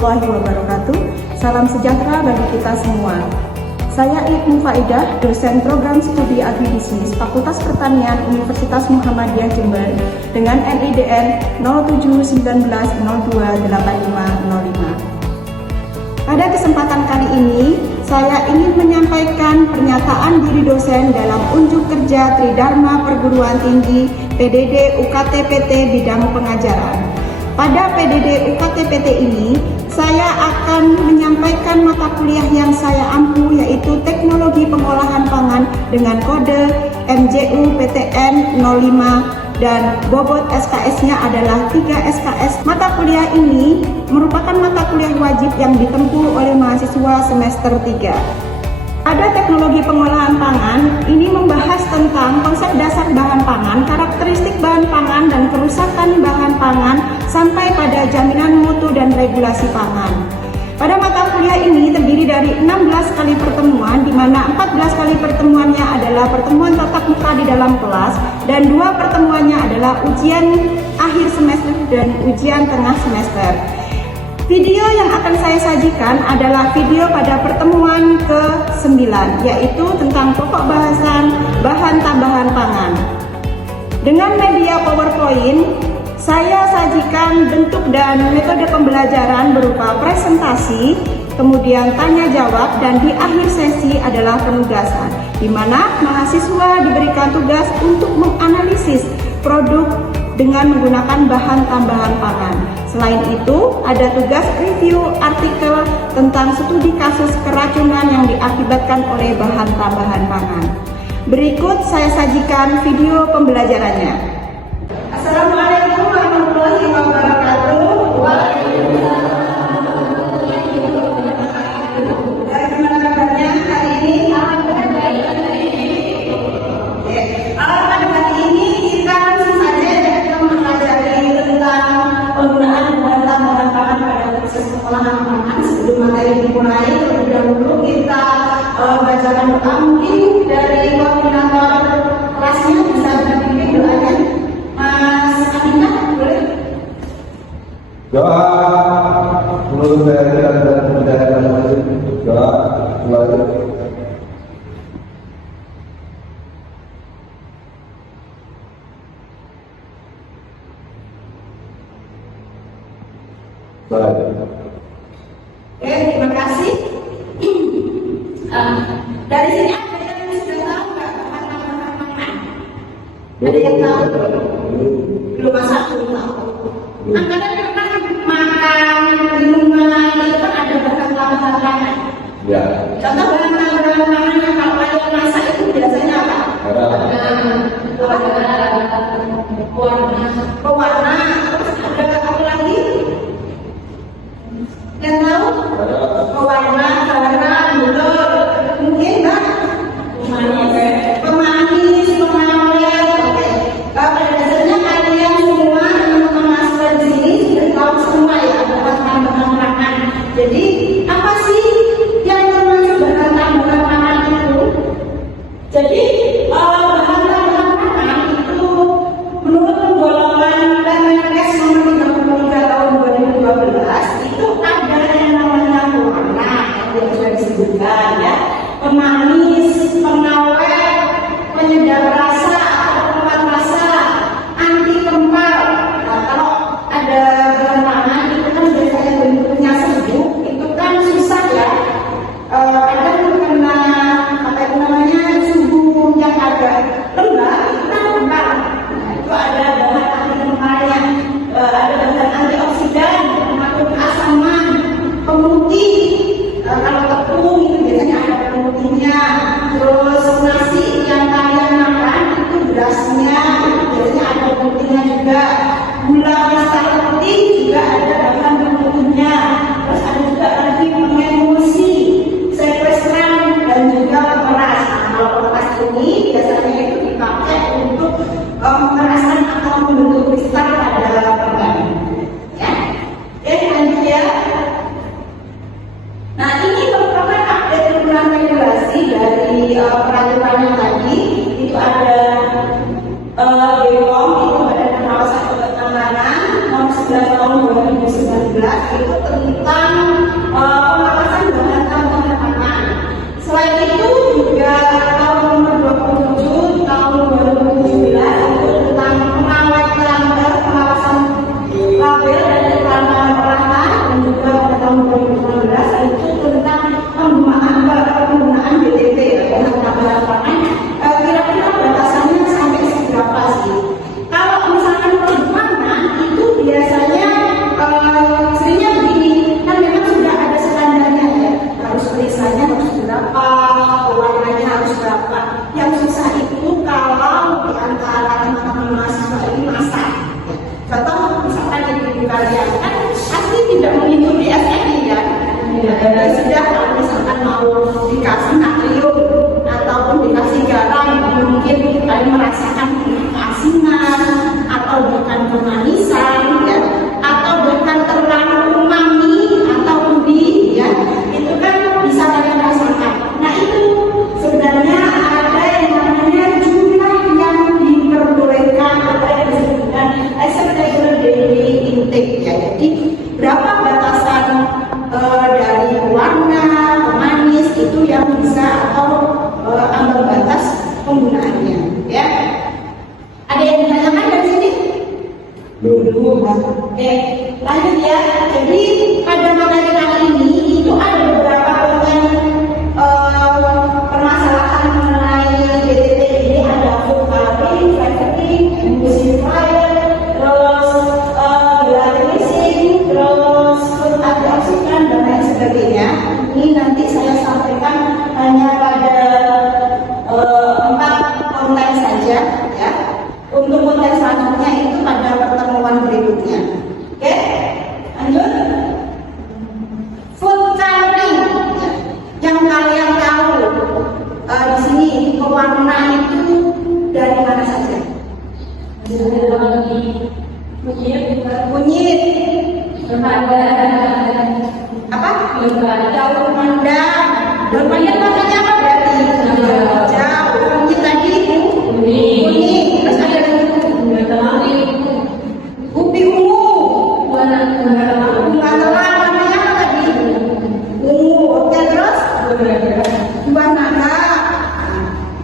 warahmatullahi wabarakatuh. Salam sejahtera bagi kita semua. Saya Ibnu Faidah, dosen program studi agribisnis Fakultas Pertanian Universitas Muhammadiyah Jember dengan NIDN 0719028505. Pada kesempatan kali ini, saya ingin menyampaikan pernyataan diri dosen dalam unjuk kerja Tridharma Perguruan Tinggi PDD UKT-PT bidang pengajaran. Pada PDD UKT-PT ini, saya akan menyampaikan mata kuliah yang saya ampu, yaitu Teknologi Pengolahan Pangan dengan kode MJU PTN 05 dan bobot SKS-nya adalah 3 SKS. Mata kuliah ini merupakan mata kuliah wajib yang ditempuh oleh mahasiswa semester 3. Ada teknologi pengolahan pangan, ini membahas tentang konsep dasar bahan pangan, karakteristik bahan pangan dan kerusakan bahan pangan, sampai pada jaminan mutu dan regulasi pangan. Pada mata kuliah ini terdiri dari 16 kali pertemuan, di mana 14 kali pertemuannya adalah pertemuan tatap muka di dalam kelas, dan 2 pertemuannya adalah ujian akhir semester dan ujian tengah semester. Video yang akan saya sajikan adalah video pada pertemuan ke-9, yaitu tentang pokok bahasan bahan tambahan pangan. Dengan media PowerPoint, saya sajikan bentuk dan metode pembelajaran berupa presentasi, kemudian tanya jawab, dan di akhir sesi adalah penugasan, di mana mahasiswa diberikan tugas untuk menganalisis produk dengan menggunakan bahan tambahan pangan. Selain itu, ada tugas review artikel tentang studi kasus keracunan yang diakibatkan oleh bahan tambahan pangan. Berikut saya sajikan video pembelajarannya. Assalamualaikum warahmatullahi wabarakatuh. Bagaimana kabarnya hari ini? Pada hari ini kita langsung saja mempelajari tentang penggunaan bahan tambahan pangan pada proses pengolahan pangan. Sebelum materi dimulai, terlebih dahulu kita bacakan doa. Mungkin dari koordinator kelasnya bisa berpimpin doanya. Mas Aminah, boleh? Doa menurut saya dan kemudian doa mulai. Oke, terima kasih. Dari sini ada yang sudah tahu nggak bahan tambahan pangan? Ada yang tahu? Belum masak, belum tahu. Angkatan pernah makan minuman itu kan ada bahan tambahan pangan. Ya. Contoh bahan tambahan pangan yang kalau ayam masak itu biasanya apa? Pewarna. Terus ada apa lagi? Yang tahu? Pewarna, garam, gula, mungkin enggak? Pemanis, pengawet. Oke. Pada dasarnya kalian semua teman-teman mahasiswa di sini sudah tahu semua ya bahan tambahan pangan. Jadi apa sih yang termasuk bahan tambahan pangan itu? Jadi bahan tambahan pangan itu menurut penggolongan Permenkes nomor 33 tahun 2012 itu ada yang namanya pewarna yang sudah disebutkan ya, pemanis, pengawet, penyedap rasa atau penguat rasa, anti kempal. Nah, kalau ada bahan pangan itu kan biasanya bentuknya sejuk, itu kan susah ya. Kadang karena apa itu namanya suhu yang agak lembab itu kan kempal. Nah, itu ada bahan anti kempalnya, ada bahan antioksidan, pengandung keasaman, pemutih. Kalau tepung itu biasanya ada pemutihnya. Terus nasi yang kalian makan itu berasnya itu biasanya ada pemutihnya juga. Gula pasir putih juga ada bahan pemutihnya. Terus ada juga lagi pengemulsi, sequestran dan juga pemeras. Nah, kalau pemeras ini biasanya itu dipakai untuk pemerasan atau membentuk kristal pada pangan. Ya, lanjut ya. Nah, ini merupakan update turunan regulasi dari peraturan yang tadi. Itu ada BPOM, itu Badan Pengawasan Obat Tambahan nomor 19 tahun 2019 itu tentang pembatasan bahan tambahan pangan. Selain itu juga tahun nomor 27 tahun 2017 itu tentang pengawasan label dan iklan olahan, dan juga pada tahun 2019 itu tentang penggunaan BTP bahan tambahan pangan. Kira-kira batasannya sampai seberapa sih? Kalau misalkan produk pangan itu biasanya seringnya begini, kan memang sudah ada standarnya ya, harus tulisannya harus berapa, warnanya harus berapa. Yang susah itu kalau di antara teman-teman mahasiswa ini masak. Contoh misalkan di ibu kalian kan pasti tidak mengikuti SNI ya. Sudah kalau misalkan mau dikasih natrium ataupun dikasih garam, mungkin kalian merasakan keasinan atau bahkan kemanisan ya, atau bahkan terlalu umami atau ubi ya, itu kan bisa kalian rasakan. Nah itu sebenarnya ada yang namanya jumlah yang diperbolehkan atau yang disebutkan acceptable daily intake ya. Jadi berapa batasan dari warna, pemanis itu yang bisa atau ambang batas penggunaannya ya. Ada yang ditanyakan dari sini? Belum. Oke, lanjut ya. Jadi pada materi kali ini itu ada beberapa poin permasalahan mengenai BTP ini. Ada food coloring, flavoring, emulsifier, terus gelatinizing, terus food antioksidan dan lain sebagainya. Ini nanti saya sampaikan hanya pada 4 konten saja ya. Untuk konten selanjutnya itu pada pertemuan berikutnya. Oke, lanjut. Food coloring ya. Yang kalian tahu di sini pewarna itu dari mana saja? Kunyit, apa? Daun pandan. Daun pandan warnanya apa berarti? Hijau. Kunyit tadi kuning. Terus ada ubi ungu. Bunga telang warnanya apa tadi? Ungu. Oke, terus buah naga.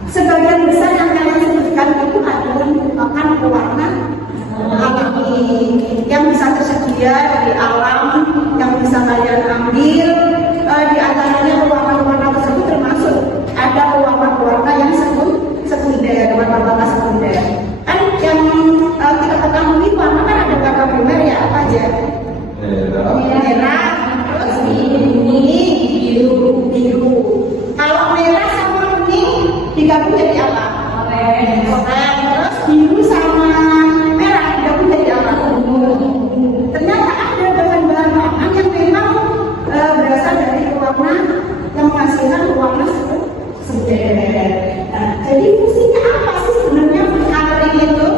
Sebagian besar yang kalian sebutkan itu adalah merupakan pewarna alami yang bisa tersedia dari alam, yang bisa kalian ambil. Di antaranya pewarna-pewarna tersebut termasuk ada pewarna-pewarna yang sekunder, warna-warna sekunder. Kan yang kita ketahui warna kan ada warna primer ya, apa aja? Merah, terus kuning, biru. Kalau merah sama kuning digabung jadi apa? Oranye. Terus biru sama merah digabung jadi apa? Ternyata ada bahan-bahan pangan yang memang berasal dari pewarna yang menghasilkan pewarna sekunder. Nah, jadi fungsinya apa sih sebenarnya food coloring itu?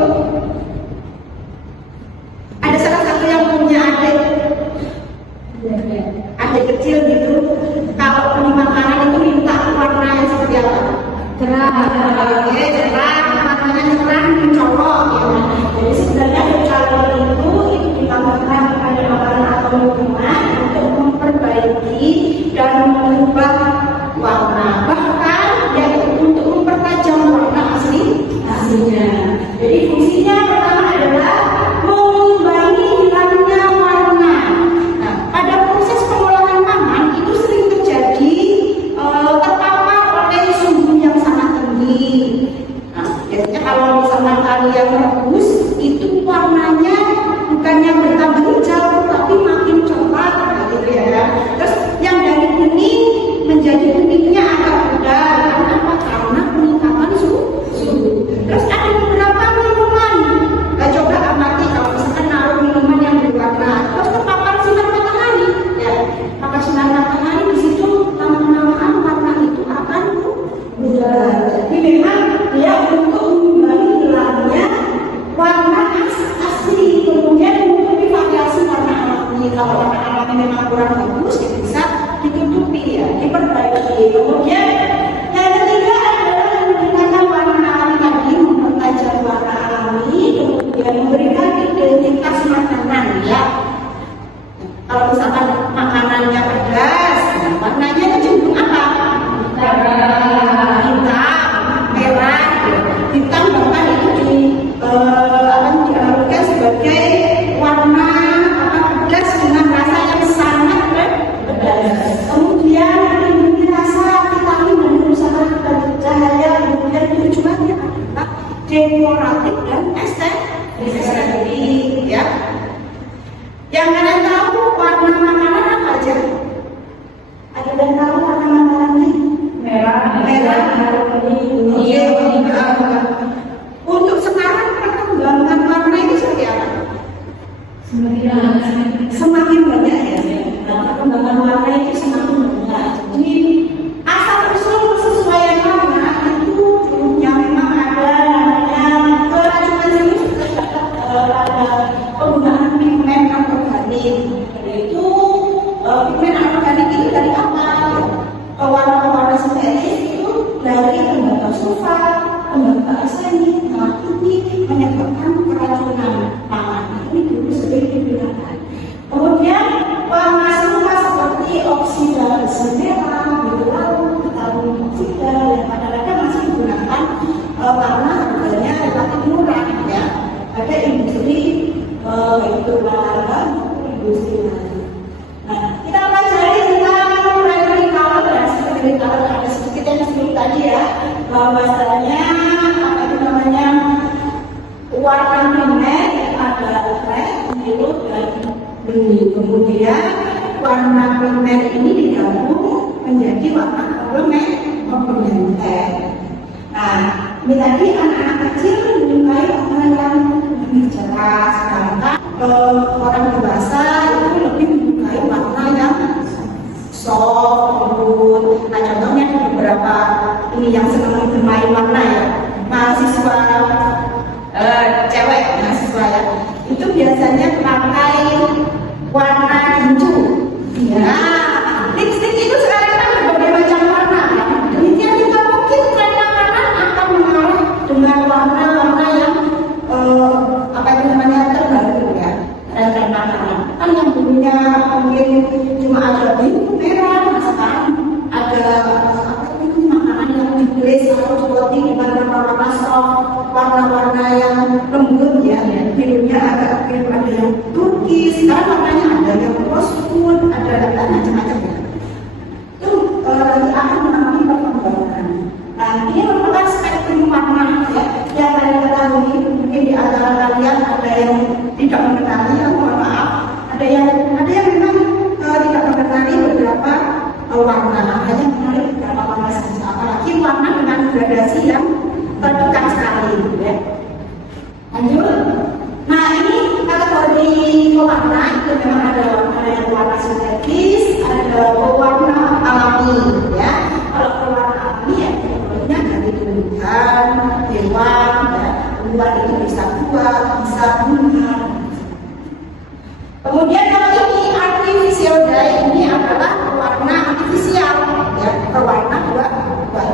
Ada salah satu yang punya adik kecil gitu. Kalau beli makanan itu minta warna yang seperti apa? Cerah. Oke, cerah. Warnanya cerah, mencolok. Ya. Jadi sebenarnya food coloring itu ditambahkan pada makanan atau minuman untuk memperbaiki dan mengubah warna. Bahkan yaitu untuk mempertajam warna aslinya. Jadi fungsinya pertama adalah mengimbangi hilangnya warna. Nah, pada proses pengolahan pangan itu sering terjadi terpapar oleh suhu yang sangat tinggi, sulfat, tembaga arsenik. Nah, ini menyebabkan keracunan pangan. Ini dulu sering digunakan. Kemudian warna sulfat seperti oksida merah, biru laut, ketahui oksida yang kadang-kadang masih digunakan karena harganya relatif murah ya. Ada industri itu warna industri lain. Nah, kita pelajari tentang primary color dan secondary color. Ada sedikit yang sebelum tadi ya, bahwasanya apa itu namanya warna primer ada red, biru dan biru. Kemudian warna primer ini digabung menjadi warna komplementer. Nah, ini tadi anak-anak kecil menyukai warna yang lebih jelas, sedangkan orang dewasa itu lebih menyukai warna yang soft, lembut. Nah, contohnya di beberapa ini yang senang bermain warna ya, mahasiswa cewek, mahasiswa ya, itu biasanya pakai warna gincu. Ya, lipstick itu sekarang kan berbagai macam warna. Demikian juga mungkin tren makanan akan mengarah dengan warna-warna yang apa itu namanya terbaru ya, tren makanan. Kan yang dulunya mungkin cuma ada biru, merah, nah sekarang ada apa itu makanan yang ditulis atau coating dengan warna-warna soft, warna-warna yang lembut ya. Birunya agak biru, ada yang turkis, sekarang warnanya ada yang rose gold, ada macam-macam ya. Itu akan mengalami perkembangan. Nah, ini merupakan spektrum warna ya, yang kalian ketahui. Mungkin di antara kalian ada yang tidak mengenali, ya mohon maaf. Ada yang memang tidak mengenali beberapa warna, hanya mengenali beberapa warna saja. Apalagi warna dengan gradasi yang terdekat sekali ya. Lanjut. Nah, ini kategori pewarna itu memang ada warna sintetis, ada pewarna alami ya. Kalau pewarna alami ya contohnya dari tumbuhan, hewan ya. Tumbuhan itu bisa buah, bisa bunga. Kemudian kalau ini artificial dye, ini adalah pewarna artifisial ya, pewarna buatan.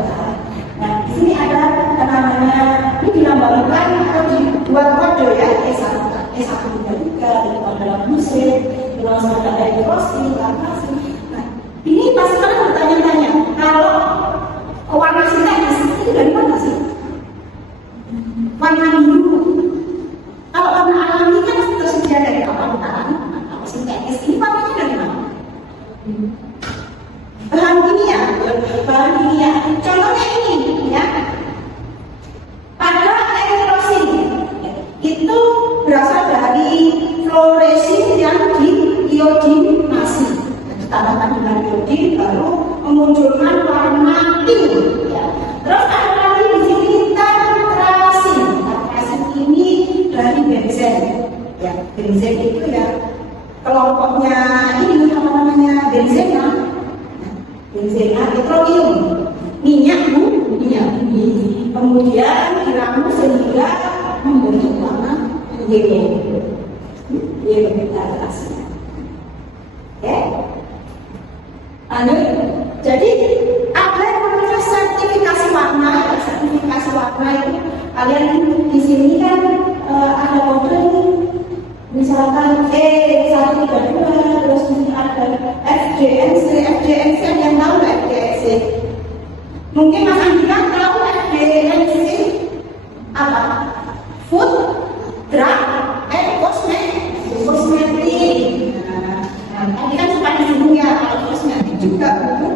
Nah, di sini ada namanya, ini dilambangkan atau dibuat kode ya, E1 dalam musik, dalam standar electrostik, farmasi. Nah, ini pasti kalian bertanya-tanya, kalau warna sintetis itu dari mana sih? Warna biru. Kalau warna alami kan tersedia dari apa? Kalau sintetis ini warnanya dari mana? Bahan kimia. Contohnya ini ya. Pada eritrosin itu berasal dari fluoresin yang diiodinasi. Ditambahkan dengan iodin baru memunculkan warna pink ya. Terus ada lagi di sini tartrasin. Tartrasin ini dari benzen ya. Benzen itu ya kelompoknya ini apa namanya? Benzena. Benzena petroleum. Minyak bumi. Kemudian diramu sehingga membentuk warna yellow tartrasin. Oke. Jadi ada yang namanya sertifikasi warna. Sertifikasi warna itu kalian di sini kan ada kode misalkan E132, terus ada FDNC. FDNC yang tahu nggak FDNC? Mungkin Mas Andika tahu FDNC apa? Food, drug, and cosmetic. Nah, tadi kan sempat disinggung ya, kalau kosmetik juga butuh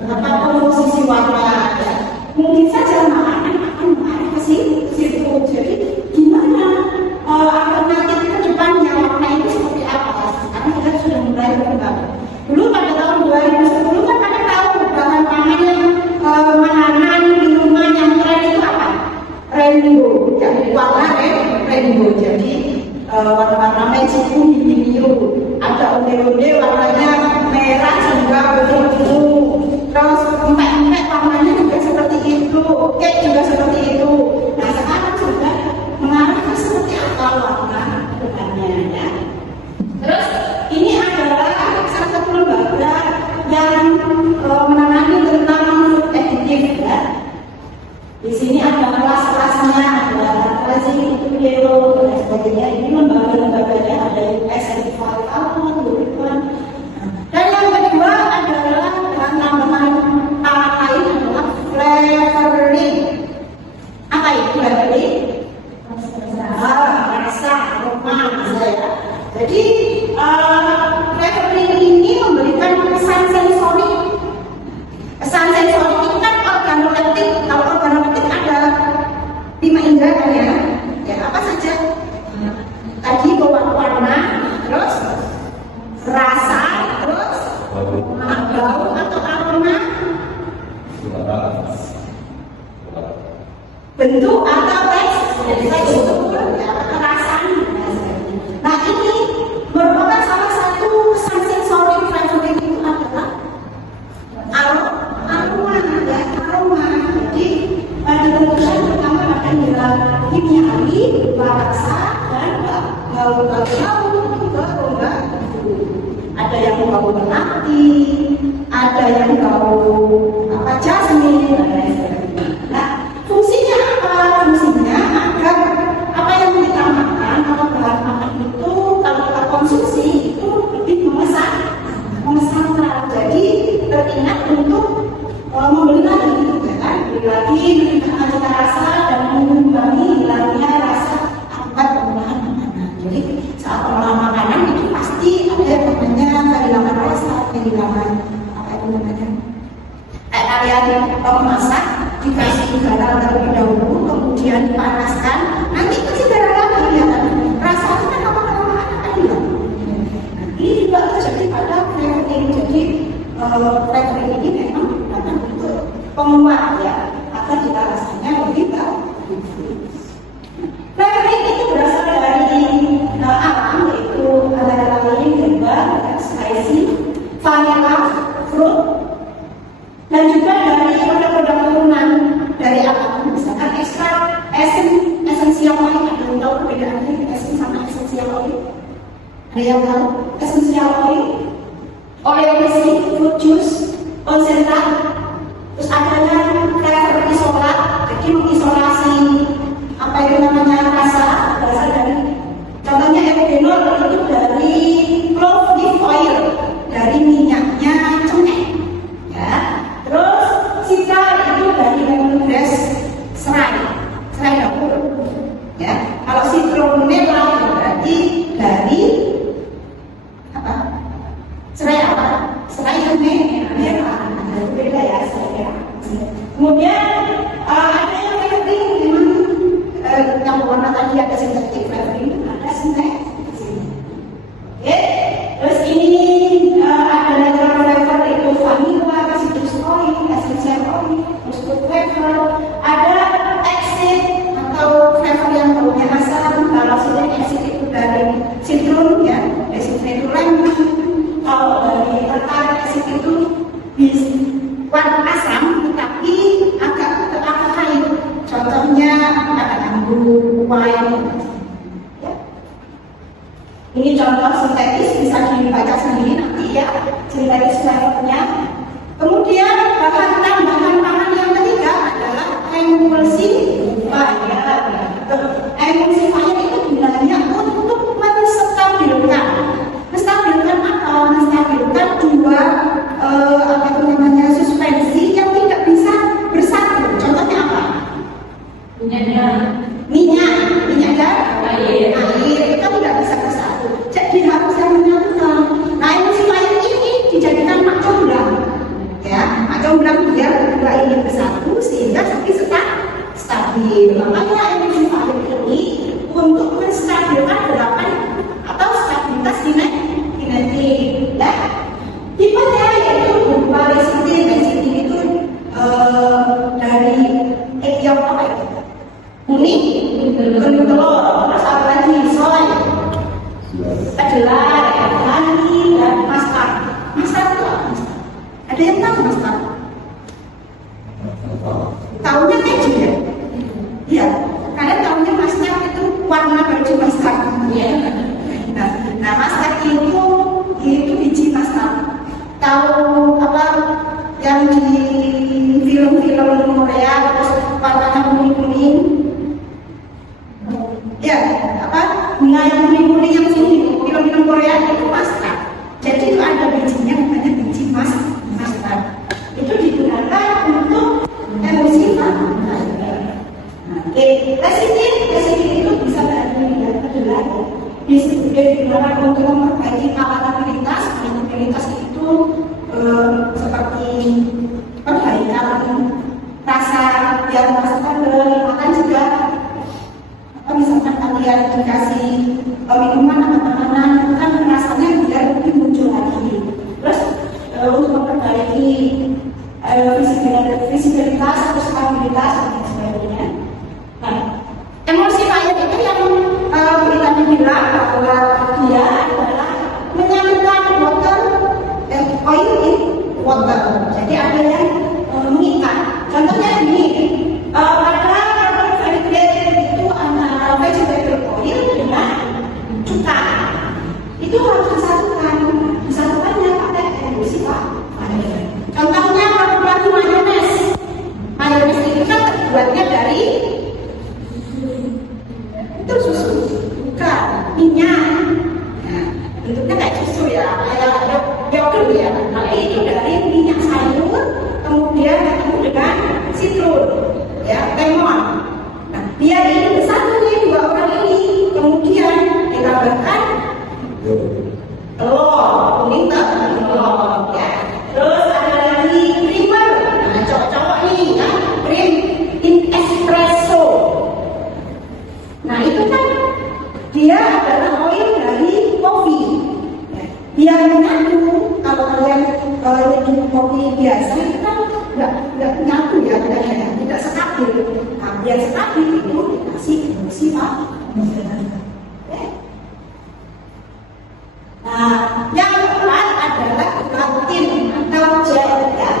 berapa komposisi warna ya. Mungkin saja makanan akan mengarah ke situ. Jadi gimana alternatif ke depannya warna itu seperti apa? Karena kita sudah mulai berkembang. Dulu pada tahun 2010 kan kalian tahu bahan pangan yang makanan minuman yang tren itu apa? Rainbow, ya, warna rainbow. Jadi warna-warna magic biru. Ada onde-onde warnanya merah hingga biru. Terus empek-empek warnanya juga seperti itu, cake juga seperti itu. Nah, sekarang sudah mengarah ke seperti apa warna depannya ya. Terus ini adalah salah satu lembaga yang menangani tentang food additive ya. Di perbedaan ya apa saja? Tadi warna, terus rasa, terus bau atau aroma, bentuk atau tekstur, ya, kekerasan. Nah ini merupakan salah satu sensori flavoring itu adalah aroma, ya aroma. Jadi ditentukan pertama ada nilai kimiawi, rasa dan bau. Ada yang bau melati, ada yang bau jasmin, dan lain sebagainya. Nah, fungsinya apa? Fungsinya agar apa yang kita makan atau bahan makan itu kalau kita konsumsi itu lebih memesankan. Jadi teringat untuk membeli lagi, ya kan? Beli lagi, meningkatkan cita rasa dan mengimbangi hilangnya rasa akibat pengolahan makanan. Jadi saat pengolahan makanan itu pasti ada yang namanya kehilangan rasa, kehilangan apa itu namanya? Area pemasak dikasih garam terlebih dahulu, kemudian dipanaskan, nanti kasih garam lagi, ya kan? Rasanya kan lama-lama akan hilang. Ini juga terjadi pada flavoring. Jadi flavoring ini memang digunakan untuk penguat ya, agar kita rasanya lebih bagus. Flavoring itu berasal dari alam, yaitu antara lain gula, spicy, vanilla, fruit, dan juga dari produk-produk turunan dari alam, misalkan ekstrak, essential oil. Ada yang tahu perbedaannya esen sama essential oil? Ada yang tahu? Essential oil besi, fruit juice, konsentrat, terus adanya flavor isolat, jadi mengisolasi apa itu namanya rasa, berasal dari contohnya epigenol itu dari clove leaf oil, dari minyaknya cengkeh, ya. Terus citra itu dari lemongrass, serai dapur, ya. Kalau citronella itu berarti dari apa? Serai apa? Serai merah. Itu beda ya, serai merah. Kemudian ada yang flavoring memang yang warna tadi ada synthetic flavoring, ada sintetik. Oke, terus ini ada natural flavor itu vanilla, citrus oil, essential oil, terus food flavor, ada exit atau flavor yang baunya asam. Kalau citric acid itu dari citrun ya, acid itu lemon. Kalau dari tartar acid itu warna asam tetapi agak pahit. Contohnya ada anggur, wine. Ya. Ini contoh sintetis, bisa dibaca sendiri nanti ya, sintetis flavornya. Kemudian bahan pangan yang ketiga adalah emulsifier. Emulsifier itu gunanya untuk menstabilkan apa? Menstabilkan dua apa itu namanya suspensi yang tidak bisa bersatu. Contohnya apa? Minyak dan air itu tidak bisa bersatu. Jadi harus yang menyatukan. Nah, emulsifier ini dijadikan mak comblang, ya, mak comblang biar kedua ini bersatu sehingga sapi stabil. Makanya emulsifier ini untuk menstabilkan gerakan atau stabilitas kinetik. Ya, tipenya yaitu berupa lecitin itu dari yang apa ya? Kuning telur, terus apa lagi? Soy, kedelai, vanili, dan mustard. Mustard itu apa? Ada yang tahu mustard? Tahunya keju ya? Iya, kalian tahunya mustard itu warna baju mustard. Nah, mustard itu biji mustard. Tahu apa yang di film-film Korea terus warnanya kuning-kuning? Ya, apa? Bunga yang kuning-kuning yang sini film-film Korea itu mustard. Jadi itu ada bijinya, namanya biji mustard. Itu digunakan untuk emulsifier. Lecitin itu bisa dari kedelai. Digunakan untuk memperbaiki palatabilitas. Palatabilitas itu seperti perbaikan rasa yang masakan makan juga dia dikasih minuman atau makanan, itu kan rasanya dia lebih muncul lagi. Terus untuk memperbaiki visibilitas atau stabilitas dan sebagainya. Nah, emulsifier itu yang kita bilang bahwa dia adalah menyatukan oil in water. Jadi ada yang mengikat. Contohnya ini pada carbohydrate itu antara vegetable oil dengan cuka. Itu harus disatukannya pakai emulsifier. Contohnya kalau mayones. Mayones itu kan terbuatnya dari itu susu, bukan minyak. Nah, bentuknya kayak susu ya, kayak yogurt ya. Nah, itu dari minyak sayur, kemudian ketemu dengan citrus, ya, lemon. Nah, dia ini bersatu nih dua orang ini, kemudian ditambahkan telur, kuning telur, ya. Terus ada lagi creamer. Nah, cowok-cowok nih, ya, cream in espresso. Nah, itu kan dia adalah oil dari kopi. Dia menyatu. Kalau kalian minum kopi biasa itu kan nggak nyatu ya, tidak stabil. Nah, biar stabil itu dikasih emulsifier. Nah, yang keempat adalah gelatin atau gel. Ya.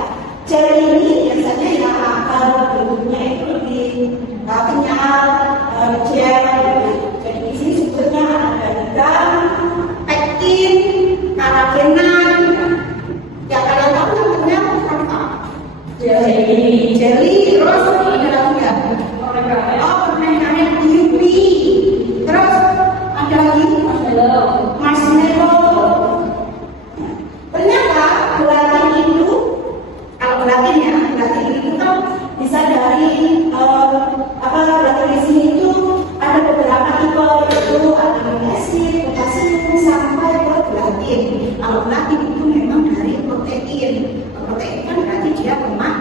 Gel ini biasanya ya kalau bentuknya itu lebih kenyal, gel. Jadi di sini sebetulnya ada gam, pektin, karagenan. Ya kalian tahu namanya apa? Jelly, terus ada lagi ya? Permennya UV. Terus ada lagi marshmallow. Ternyata gelatin itu, kalau gelatin itu kan bisa dari gelatin di sini itu ada beberapa tipe, itu ada aminoasid, potasium sampai ke gelatin. Kalau gelatin itu memang dari protein. Protein kan berarti dia lemak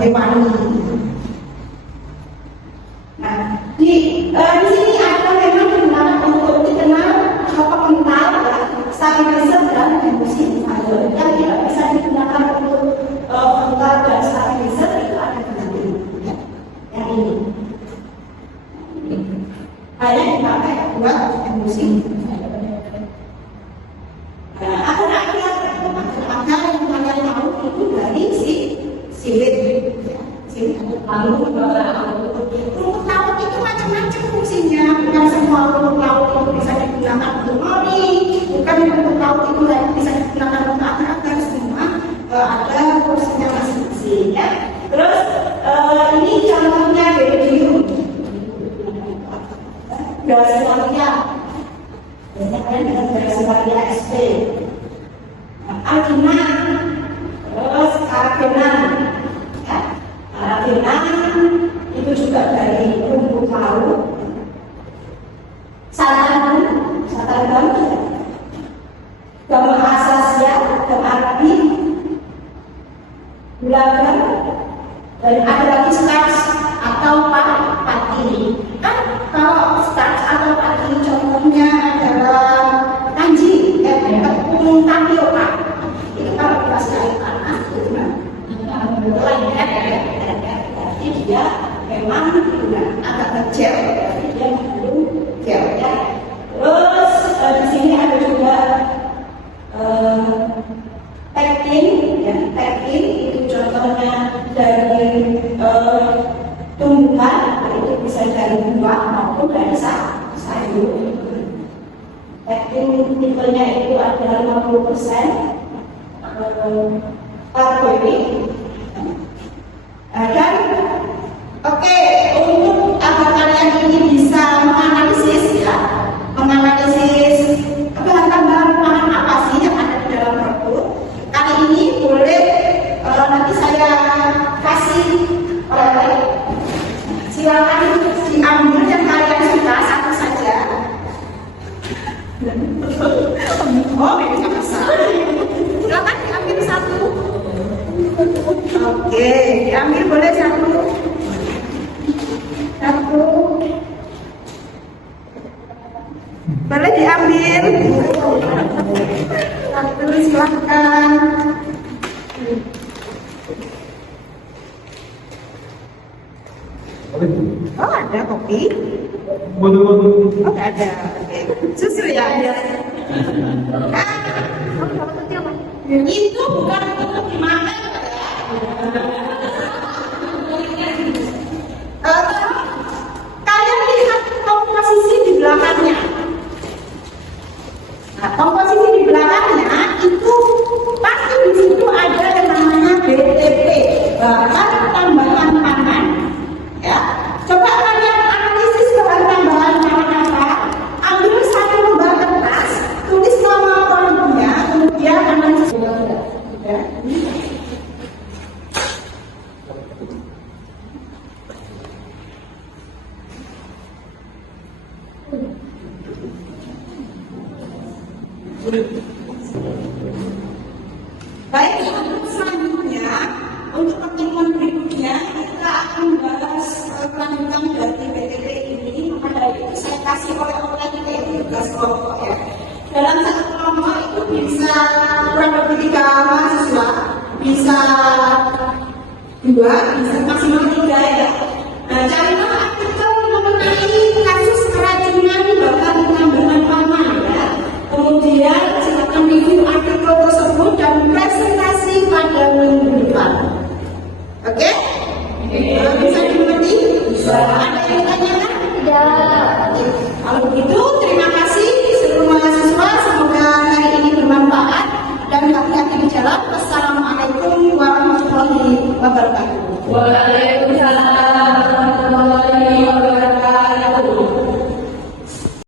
hewani. Nah, di sini ada memang digunakan untuk dikenal pengental, stabilizer dan emulsifier. Yang tidak bisa digunakan untuk pengental dan stabilizer itu ada gelatin. Ya. Yang ini. Hanya dipakai buat emulsifier. Nah, akhir-akhir yang kalian tahu itu dari silit. Lalu rumput laut itu macam-macam fungsinya. Bukan semua rumput laut itu bisa digunakan untuk nori, bukan rumput laut itu bisa digunakan untuk agar semua ada fungsinya masing-masing. Ya. Terus ini contohnya beridium, Drasilaria. Biasanya kalian dengan Drasilaria SP, algina, terus karagenan. Karagenan itu juga dari rumput laut. Santan gama asasia, gama arabi, gula garam, dan ada lagi starch atau pati. Kan kalau starch atau pati contohnya adalah kanji, tepung tapioka. Itu kalau dikasih air panas itu jadi dia memang agak kecil, jadi dia mengandung gel ya. Terus di sini ada juga pektin, ya. Pektin itu contohnya dari tumbuhan, itu bisa dari buah maupun dari sayur. Pektin tipenya itu ada 50% karbohidrat. Dan oke, untuk agar kalian ini bisa menganalisis bahan tambahan makanan apa sih yang ada di dalam produk. Kali ini boleh nanti saya kasih silakan diambil yang kalian suka satu saja. Oh, ini sama saya. Silakan diambil satu. Oke, diambil boleh satu. Boleh diambil. Tulis silahkan. Oh, ada kopi? Oh, nggak ada. Oke. Susu ya? Itu bukan untuk dimakan. Kalian lihat komposisi di belakangnya. Nah, komposisi di belakangnya itu pasti di situ ada yang namanya BTP, bahan tambahan pangan. Ya, coba kalian analisis bahan tambahan pangan apa? Ambil satu lembar kertas, tulis nama produknya, kemudian analisis. Ya. Baik, selanjutnya untuk pertemuan berikutnya kita akan bahas kelanjutan dari PTP ini. Maka dari itu saya kasih oleh-oleh tugas kelompok ya. Dalam satu kelompok itu bisa kurang lebih 3 mahasiswa, bisa 2, bisa maksimal 3 ya. Nah, carilah artikel mengenai kasus keracunan bahan tambahan pangan ya. Kemudian silakan review artikel tersebut dan presentasi pada minggu depan. Oke? Bisa dimengerti? Bisa. Ada yang ditanyakan? Tidak. Kalau begitu, terima kasih seluruh mahasiswa. Semoga hari ini bermanfaat dan hati-hati di jalan. Wassalamualaikum warahmatullahi wabarakatuh.